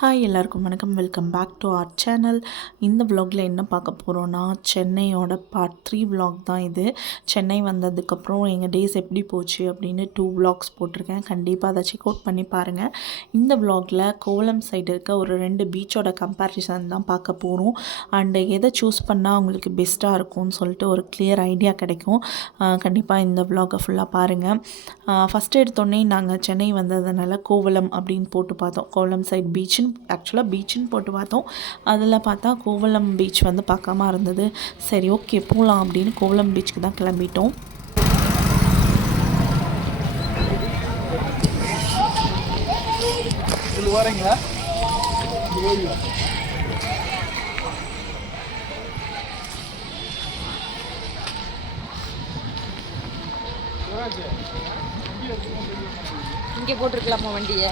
Hi எல்லாருக்கும் வணக்கம். Welcome back to our channel. இந்த vlogல என்ன பார்க்க போகிறோன்னா, சென்னையோட பார்ட் 3 vlog தான் இது. சென்னை வந்ததுக்கப்புறம் எங்கள் டேஸ் எப்படி போச்சு அப்படின்னு 2 vlogs போட்டிருக்கேன். கண்டிப்பாக அதை செக் அவுட் பண்ணி பாருங்கள். இந்த vlogல கோவளம் சைடு இருக்க ஒரு 2 பீச்சோட கம்பேரிசன் தான் பார்க்க போகிறோம். அண்டு எதை சூஸ் பண்ணால் உங்களுக்கு பெஸ்ட்டாக இருக்கும்னு சொல்லிட்டு ஒரு கிளியர் ஐடியா கிடைக்கும். கண்டிப்பாக இந்த vlogவை ஃபுல்லாக பாருங்கள். ஃபஸ்ட்டு எடுத்தோடனே நாங்கள் சென்னை வந்ததுனால கோவளம் அப்படின்னு போட்டு பார்த்தோம். கோவளம் சைடு பீச்சுன்னு ஆக்சுவலாக பீச்சுன்னு போட்டு பார்த்தோம். அதில் பார்த்தா கோவளம் பீச் வந்து பார்க்காம இருந்தது. சரி ஓகே போகலாம் அப்படின்னு கோவளம் பீச்சுக்கு தான் கிளம்பிட்டோம். இங்கே போட்டிருக்கலாமா வண்டியை?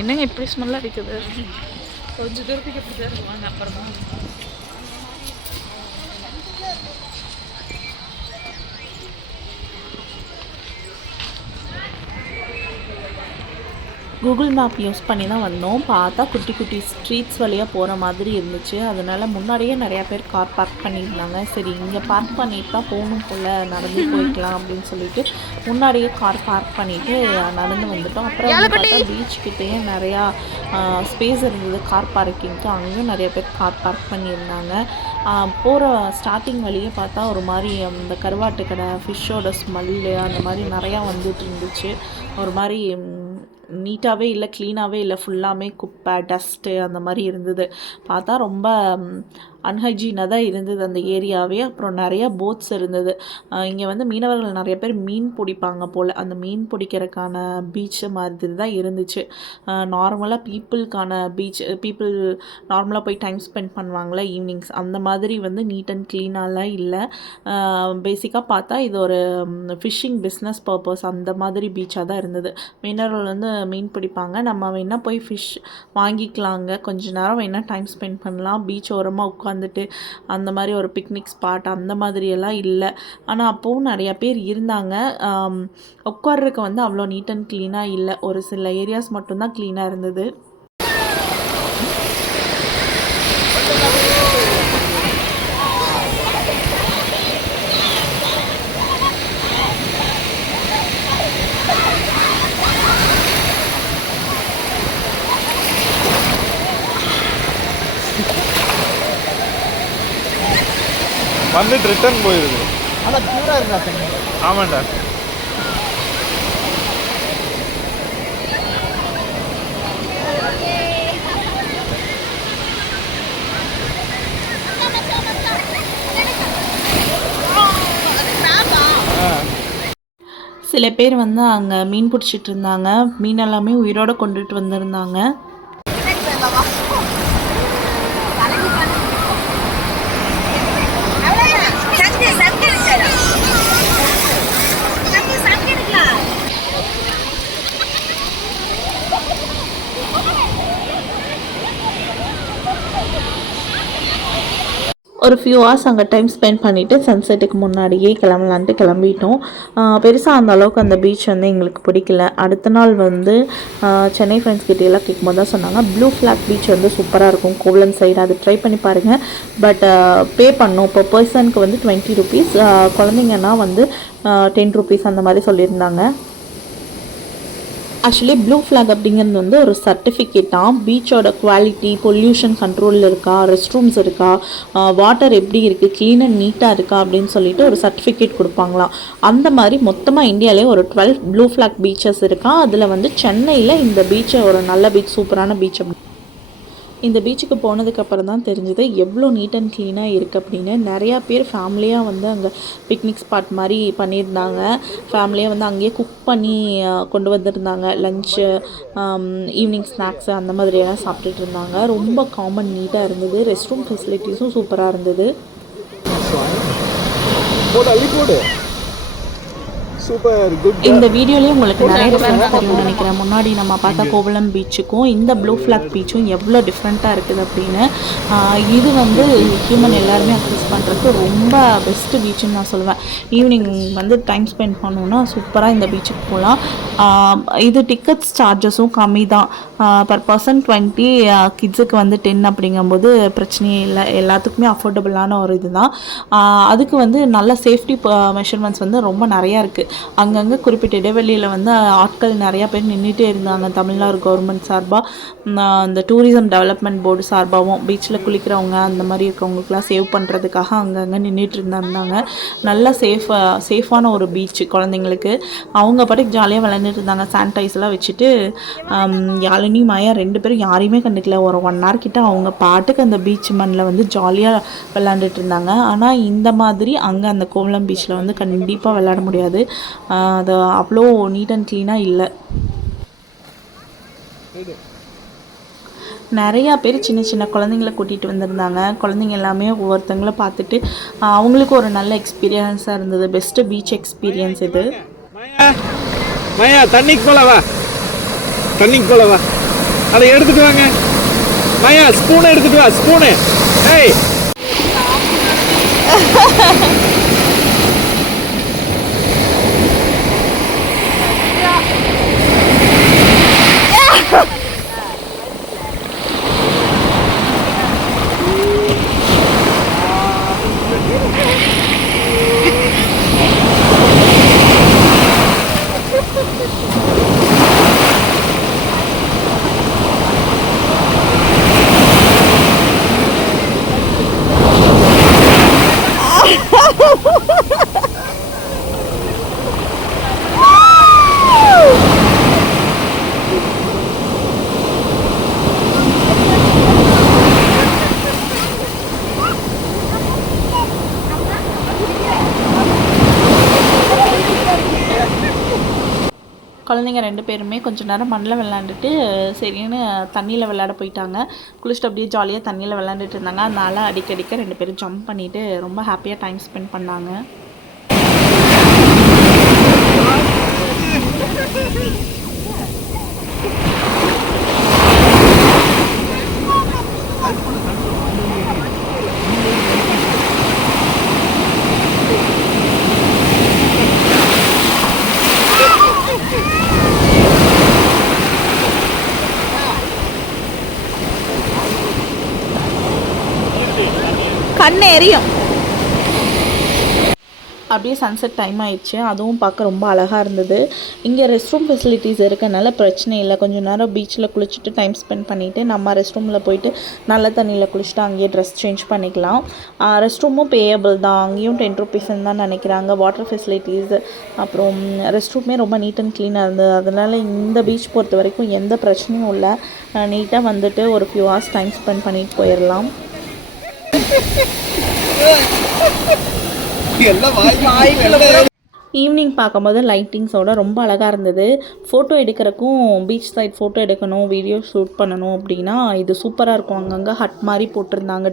என்னங்க இப்படி ஸ்மெல்லாக இருக்குது? கொஞ்சம் தூரத்துக்கு எப்படி தான் இருக்குவாங்க அப்புறமா. கூகுள் மேப் யூஸ் பண்ணி தான் வந்தோம். பார்த்தா குட்டி குட்டி ஸ்ட்ரீட்ஸ் வழியாக போகிற மாதிரி இருந்துச்சு. அதனால் முன்னாடியே நிறையா பேர் கார் பார்க் பண்ணியிருந்தாங்க. சரி இங்கே பார்க் பண்ணிட்டு தான் போகணும் போல், நடந்து போய்க்கலாம் அப்படின்னு சொல்லிட்டு முன்னாடியே கார் பார்க் பண்ணிவிட்டு நடந்து வந்துட்டோம். அப்புறம் வந்து பார்த்தா பீச்சுக்கிட்டேயே நிறையா ஸ்பேஸ் இருந்தது கார் பார்க்கிங்க்கு. அங்கேயும் நிறைய பேர் கார் பார்க் பண்ணியிருந்தாங்க. போகிற ஸ்டார்டிங் வழியே பார்த்தா ஒரு மாதிரி அந்த கருவாட்டு கடை, ஃபிஷ்ஷோட ஸ்மெல்லு அந்த மாதிரி நிறையா வந்துட்டு இருந்துச்சு. ஒரு மாதிரி நீட்டாகவே இல்லை, க்ளீனாகவே இல்லை, ஃபுல்லாமே குப்பை டஸ்ட்டு அந்த மாதிரி இருந்தது. பார்த்தா ரொம்ப அன்ஹைஜீனாக தான் இருந்தது அந்த ஏரியாவே. அப்புறம் நிறையா போட்ஸ் இருந்தது. இங்கே வந்து மீனவர்கள் நிறைய பேர் மீன் பிடிப்பாங்க போல். அந்த மீன் பிடிக்கிறதுக்கான பீச் மாதிரி தான் இருந்துச்சு. நார்மலாக பீப்புளுக்கான பீப்புள் நார்மலாக போய் டைம் ஸ்பெண்ட் பண்ணுவாங்களே ஈவினிங்ஸ், அந்த மாதிரி வந்து நீட் அண்ட் க்ளீனாலாம் இல்லை. பேசிக்காக பார்த்தா இது ஒரு ஃபிஷ்ஷிங் பிஸ்னஸ் பர்பஸ் அந்த மாதிரி பீச்சாக தான் இருந்தது. மீனவர்கள் வந்து மீன் பிடிப்பாங்க, நம்ம வேணால் போய் ஃபிஷ் வாங்கிக்கலாங்க, கொஞ்ச நேரம் வேணால் டைம் ஸ்பெண்ட் பண்ணலாம், பீச் ஓரமாக உட்காந்துட்டு அந்த மாதிரி ஒரு பிக்னிக் ஸ்பாட் அந்த மாதிரியெல்லாம் இல்லை. ஆனால் அப்போவும் நிறையா பேர் இருந்தாங்க. உட்கார்றதுக்கு வந்து அவ்வளோ நீட் அண்ட் க்ளீனாக இல்லை, ஒரு சில ஏரியாஸ் மட்டும்தான் க்ளீனாக இருந்தது. வந்துட்டு ரிட்டர்ன் போயிடுது. ஆனால் பியூராக இருக்கா? ஆமாண்டா. சில பேர் வந்து அங்கே மீன் பிடிச்சிட்டு இருந்தாங்க. மீன் எல்லாமே உயிரோடு கொண்டுட்டு வந்திருந்தாங்க. ஒரு ஃபியூ ஹவர்ஸ் அங்கே டைம் ஸ்பெண்ட் பண்ணிவிட்டு சன்செட்டுக்கு முன்னாடியே கிளம்பலான்ட்டு கிளம்பிட்டோம். பெருசாக அந்த அளவுக்கு அந்த பீச் வந்து எங்களுக்கு பிடிக்கல. அடுத்த நாள் வந்து சென்னை ஃப்ரெண்ட்ஸ் கிட்டேலாம் கேட்கும்போது தான் சொன்னாங்க ப்ளூ ஃப்ளாக் பீச் வந்து சூப்பராக இருக்கும் கோவளம் சைடு, அது ட்ரை பண்ணி பாருங்கள். பட் பே பண்ணோம். இப்போ பர்சனுக்கு வந்து 20 rupees, குழந்தைங்கன்னா வந்து 10 rupees அந்த மாதிரி சொல்லியிருந்தாங்க. ஆக்சுவலி ப்ளூ ஃப்ளாக் அப்படிங்கிறது வந்து ஒரு சர்டிஃபிகேட் தான். பீச்சோட குவாலிட்டி, பொல்யூஷன் கண்ட்ரோலில் இருக்கா, ரெஸ்ட் ரூம்ஸ் இருக்கா, வாட்டர் எப்படி இருக்குது, க்ளீன் அண்ட் நீட்டாக இருக்கா அப்படின்னு சொல்லிட்டு ஒரு சர்டிஃபிகேட் கொடுப்பாங்களாம். அந்த மாதிரி மொத்தமாக இந்தியாவிலே ஒரு 12 ப்ளூ ஃப்ளாக் பீச்சஸ் இருக்கா. அதில் வந்து சென்னையில் இந்த பீச்சை ஒரு நல்ல பீச், சூப்பரான பீச். இந்த பீச்சுக்கு போனதுக்கப்புறம் தான் தெரிஞ்சது எவ்வளோ நீட் அண்ட் க்ளீனாக இருக்குது அப்படின்னு. நிறையா பேர் ஃபேமிலியாக வந்து அங்கே பிக்னிக் ஸ்பாட் மாதிரி பண்ணியிருந்தாங்க. ஃபேமிலியாக வந்து அங்கேயே குக் பண்ணி கொண்டு வந்திருந்தாங்க. லஞ்சு, ஈவினிங் ஸ்நாக்ஸு அந்த மாதிரியெல்லாம் சாப்பிட்டுட்டு இருந்தாங்க. ரொம்ப காமன் நீட்டாக இருந்தது. ரெஸ்ட் ரூம் ஃபெசிலிட்டிஸும் சூப்பராக இருந்தது. Super good. இந்த வீடியோலேயே உங்களுக்கு நிறைய டிஃப்ரென்ஸ் தெரியும்னு நினைக்கிறேன். முன்னாடி நம்ம பார்த்த கோவளம் பீச்சுக்கும் இந்த ப்ளூ ஃப்ளாக் பீச்சும் எவ்வளோ டிஃப்ரெண்ட்டாக இருக்குது அப்படின்னு. இது வந்து ஹியூமன் எல்லாருமே அக்சஸ் பண்ணுறதுக்கு ரொம்ப பெஸ்ட்டு பீச்சுன்னு நான் சொல்லுவேன். ஈவினிங் வந்து டைம் ஸ்பெண்ட் பண்ணோன்னா சூப்பராக இந்த பீச்சுக்கு போகலாம். இது டிக்கெட்ஸ் சார்ஜஸும் கம்மி தான். பர் பர்சன் 20, கிட்ஸுக்கு வந்து 10 அப்படிங்கும்போது பிரச்சனையே இல்லை. எல்லாத்துக்குமே அஃபோர்டபுளான ஒரு இது தான். அதுக்கு வந்து நல்ல சேஃப்டி மெஷர்மெண்ட்ஸ் வந்து ரொம்ப நிறையா இருக்குது. அங்கங்கே குறிப்பிட்ட இடைவெளியில் வந்து ஆட்கள் நிறையா பேர் நின்றுட்டே இருந்தாங்க. தமிழ்நாடு கவர்மெண்ட் சார்பாக, இந்த டூரிசம் டெவலப்மெண்ட் போர்டு சார்பாகவும் பீச்சில் குளிக்கிறவங்க அந்த மாதிரி இருக்கிறவங்களுக்குலாம் சேவ் பண்ணுறதுக்காக அங்கங்கே நின்றுட்டு இருந்தாங்க. நல்ல சேஃபான ஒரு பீச்சு குழந்தைங்களுக்கு. அவங்க பாட்டுக்கு ஜாலியாக விளையாண்டுட்டு இருந்தாங்க. சானிடைஸ்லாம் வச்சுட்டு யாழினி மாயா 2 பேரும் யாரையுமே கண்டுக்கல. ஒரு 1 hour கிட்ட அவங்க பாட்டுக்கு அந்த பீச் மண்ணில் வந்து ஜாலியாக விளையாண்டுட்டு இருந்தாங்க. ஆனால் இந்த மாதிரி அங்கே அந்த கோவளம் பீச்சில் வந்து கண்டிப்பாக விளையாட முடியாது. அது அவ்வளோ நீட் அண்ட் க்ளீனாக இல்லை. நிறையா பேர் சின்ன சின்ன குழந்தைங்கள கூட்டிகிட்டு வந்திருந்தாங்க. குழந்தைங்க எல்லாமே ஒவ்வொருத்தங்களும் பார்த்துட்டு அவங்களுக்கு ஒரு நல்ல எக்ஸ்பீரியன்ஸாக இருந்தது. பெஸ்ட்டு பீச் எக்ஸ்பீரியன்ஸ் இது. மாயா தண்ணிக்கு போலவா, தண்ணிக்கு போலவா, அதை எடுத்துட்டு வாங்க. மாயா ஸ்பூன் எடுத்துட்டு வா, ஸ்பூனு. ஏய் குழந்தைங்க 2 பேருமே கொஞ்சம் நேரம் மண்ணில் விளையாண்டுட்டு சரின்னு தண்ணியில் விளையாட போயிட்டாங்க. குளிச்சுட்டு அப்படியே ஜாலியாக தண்ணியில் விளையாண்டுட்டு இருந்தாங்க. அதனால் அடிக்கடிக்க 2 பேரும் ஜம்ப் பண்ணிவிட்டு ரொம்ப ஹாப்பியாக டைம் ஸ்பெண்ட் பண்ணாங்க. கண்ணு எரியும். அப்படியே சன்செட் டைம் ஆயிடுச்சு. அதுவும் பார்க்க ரொம்ப அழகாக இருந்தது. இங்கே ரெஸ்ட் ரூம் ஃபெசிலிட்டிஸ் இருக்கனால பிரச்சனை இல்லை. கொஞ்சம் நேரம் பீச்சில் குளிச்சுட்டு டைம் ஸ்பெண்ட் பண்ணிவிட்டு நம்ம ரெஸ்ட் ரூமில் போயிட்டு நல்ல தண்ணியில் குளிச்சுட்டு அங்கேயே ட்ரெஸ் சேஞ்ச் பண்ணிக்கலாம். ரெஸ்ட் ரூமும் பேயபிள் தான். அங்கேயும் 10 rupeesன்னு தான் நினைக்கிறாங்க. வாட்டர் ஃபெசிலிட்டிஸ் அப்புறம் ரெஸ்ட் ரூமே ரொம்ப நீட் அண்ட் க்ளீனாக இருந்தது. அதனால் இந்த பீச் பொறுத்த வரைக்கும் எந்த பிரச்சனையும் இல்லை. நீட்டாக வந்துட்டு ஒரு ஃபியூ ஹவர்ஸ் டைம் ஸ்பெண்ட் பண்ணிட்டு போயிடலாம். ஈவினிங் பார்க்கும்போது லைட்டிங்ஸோட ரொம்ப அழகாக இருந்தது. ஃபோட்டோ எடுக்கிறக்கும் பீச் சைட் ஃபோட்டோ எடுக்கணும், வீடியோ ஷூட் பண்ணணும் அப்படின்னா இது சூப்பராக இருக்கும். அங்கங்கே ஹட் மாதிரி போட்டிருந்தாங்க.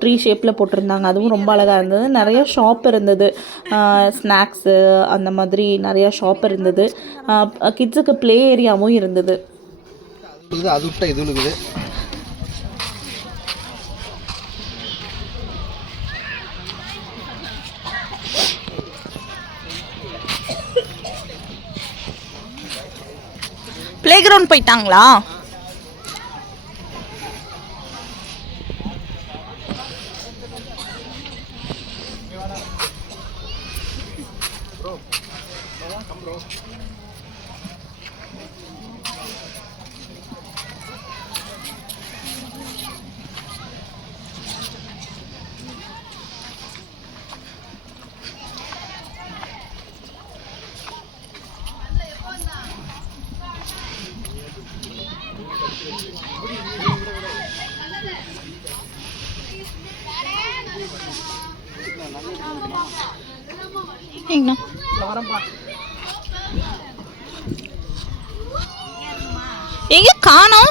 ட்ரீ ஷேப்பில் போட்டிருந்தாங்க. அதுவும் ரொம்ப அழகாக இருந்தது. நிறைய ஷாப் இருந்தது. ஸ்நாக்ஸு அந்த மாதிரி நிறையா ஷாப் இருந்தது. கிட்ஸுக்கு ப்ளே ஏரியாவும் இருந்தது. அது விட்டா இது இருக்குது. ப்ளே கிரவுண்ட் போயிட்டாங்களா? எங்க காணோம்?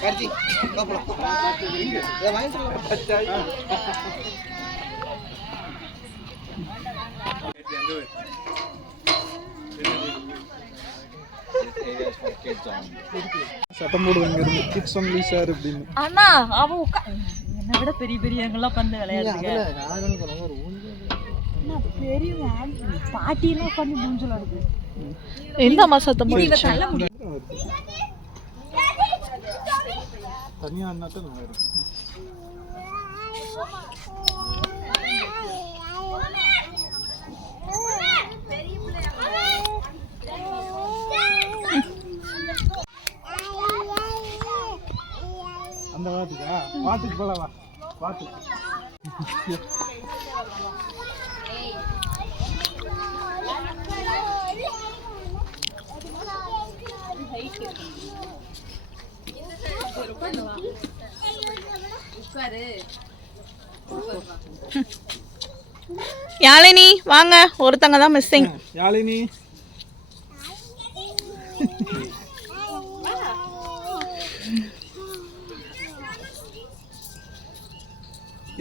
கார்த்தி வா போலாம். இதை வாங்கிட்டு சட்டம் போடுவாங்க இருந்து கிட்ஸ் ஒன்லி சார் அப்படின்னு. அண்ணா அவன் என்னை விட பெரிய பெரியவங்கெல்லாம் பண்ண விளையாடுங்க. பெரியவன் பாட்டியெல்லாம் பண்ணி மூஞ்சல் ஆடுது. எந்தம்மா சத்தம் போடுச்சு? தனியா அண்ணாத்தான் நல்லா இருக்கு. அந்த வாத்துக்கா வாத்துக்கு போலாம் வா வாத்து. யாழினி வாங்க, ஒருத்தங்க தான் மிஸ்ஸிங். யாழினி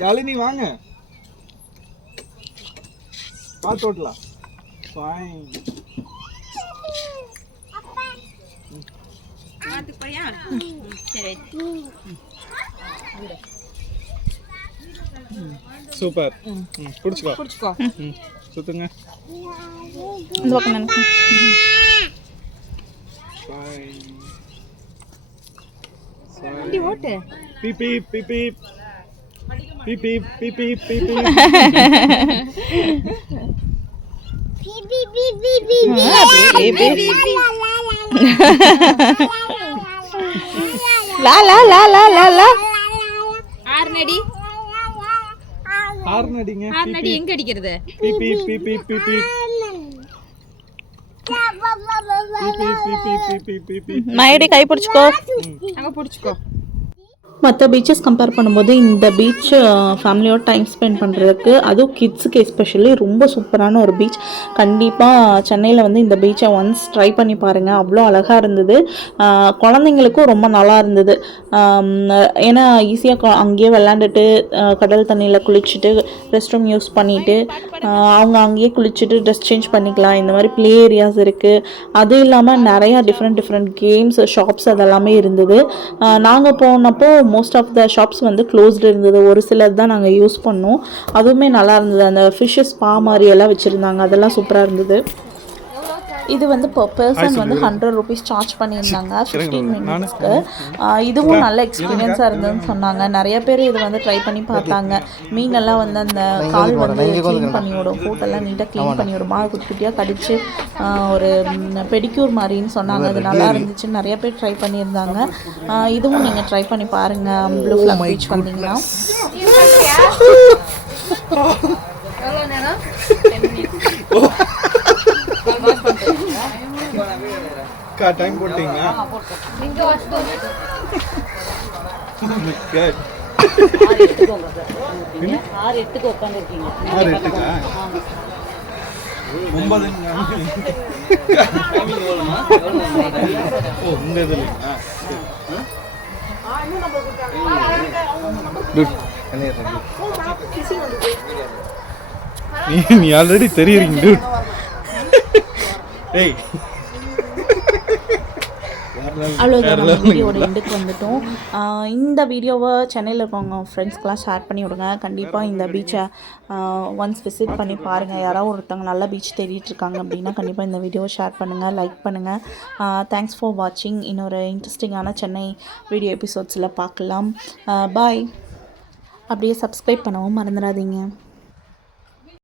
யாழினி வாங்க பார்த்து ஓட்டலாம். ஃபைன். சூப்பர். பிடிச்சிக்கோ பிடிச்சிக்கோ. சுத்துங்க. இந்த பக்கம் நினைச்சு. வண்டி ஓட்டு. Beep beep beep beep beep beep beep beep beep லா லா லா லா லா லா. ஆர்னடி ஹார்ன் அடிங்க. ஆர்னடி எங்க அடிக்கிறது? Beep beep beep beep beep beep மயடி கை பிடிச்சிக்கோ. அங்க பிடிச்சிக்கோ. மற்ற பீச்சஸ் கம்பேர் பண்ணும்போது இந்த பீச் ஃபேமிலியோட டைம் ஸ்பெண்ட் பண்ணுறதுக்கு, அதுவும் கிட்ஸுக்கு எஸ்பெஷலி ரொம்ப சூப்பரான ஒரு பீச். கண்டிப்பாக சென்னையில் வந்து இந்த பீச்சை ஒன்ஸ் ட்ரை பண்ணி பாருங்கள். அவ்வளோ அழகாக இருந்தது. குழந்தைங்களுக்கும் ரொம்ப நல்லா இருந்தது. ஏன்னா ஈஸியாக அங்கேயே விளாண்டுட்டு கடல் தண்ணியில் குளிச்சுட்டு ரெஸ்ட் ரூம் யூஸ் பண்ணிவிட்டு அவங்க அங்கேயே குளிச்சுட்டு ட்ரெஸ் சேஞ்ச் பண்ணிக்கலாம். இந்த மாதிரி ப்ளே ஏரியாஸ் இருக்குது. அதுவும் இல்லாமல் நிறையா டிஃப்ரெண்ட் கேம்ஸ் ஷாப்ஸ் அதெல்லாமே இருந்தது. நாங்கள் போனப்போ மோஸ்ட் ஆஃப் த ஷாப்ஸ் வந்து க்ளோஸ்டு இருந்தது. ஒரு சிலர் தான் நாங்கள் யூஸ் பண்ணோம். அதுவுமே நல்லா இருந்தது. அந்த ஃபிஷ்ஷஸ் ஸ்பா மாதிரி எல்லாம் வச்சுருந்தாங்க. அதெல்லாம் சூப்பராக இருந்தது. இது வந்து பர் பர்சன் வந்து 100 rupees சார்ஜ் பண்ணியிருந்தாங்க 15 மினிட்ஸ்க்கு. இதுவும் நல்ல எக்ஸ்பீரியன்ஸாக இருந்ததுன்னு சொன்னாங்க. நிறைய பேர் இது வந்து ட்ரை பண்ணி பார்த்தாங்க. மீனெல்லாம் வந்து அந்த கால் வந்து க்ளீன் பண்ணி விடும், ஃபோட்டெல்லாம் நீட்டாக க்ளீன் பண்ணி விடுமா, குட்டி குட்டியாக கடிச்சு ஒரு பெடிக்யூர் மாதிரின்னு சொன்னாங்க. அது நல்லா இருந்துச்சு. நிறைய பேர் ட்ரை பண்ணியிருந்தாங்க. இதுவும் நீங்கள் ட்ரை பண்ணி பாருங்கள் ப்ளூ ஃப்ளாக் பீச் வந்தீங்கன்னா. எவ்வளோ நேரம்? 10 minutes. டைம் போட்டீங்களா? நீங்க வாட்ச் பண்ணுங்க. ஆறு எட்டுக்கு உட்காந்துருக்கீங்க. 9 உங்க இதுல நீ ஆல்ரெடி தெரியுறீங்க டூட். ஏய் அவ்வளோதான் நம்ம வீடியோட எண்டுக்கு வந்துட்டோம். இந்த வீடியோவை சென்னையில் இருக்கவங்க ஃப்ரெண்ட்ஸ்க்கெலாம் ஷேர் பண்ணி விடுங்க. கண்டிப்பாக இந்த பீச்சை ஒன்ஸ் விசிட் பண்ணி பாருங்கள். யாராவது ஒருத்தவங்க நல்ல பீச் தேடிட்டு இருக்காங்க அப்படின்னா கண்டிப்பாக இந்த வீடியோவை ஷேர் பண்ணுங்கள், லைக் பண்ணுங்கள். தேங்க்ஸ் ஃபார் வாட்சிங். இன்னொரு இன்ட்ரெஸ்டிங்கான சென்னை வீடியோ எபிசோட்ஸில் பார்க்கலாம். பாய். அப்படியே சப்ஸ்கிரைப் பண்ணவும் மறந்துடாதீங்க.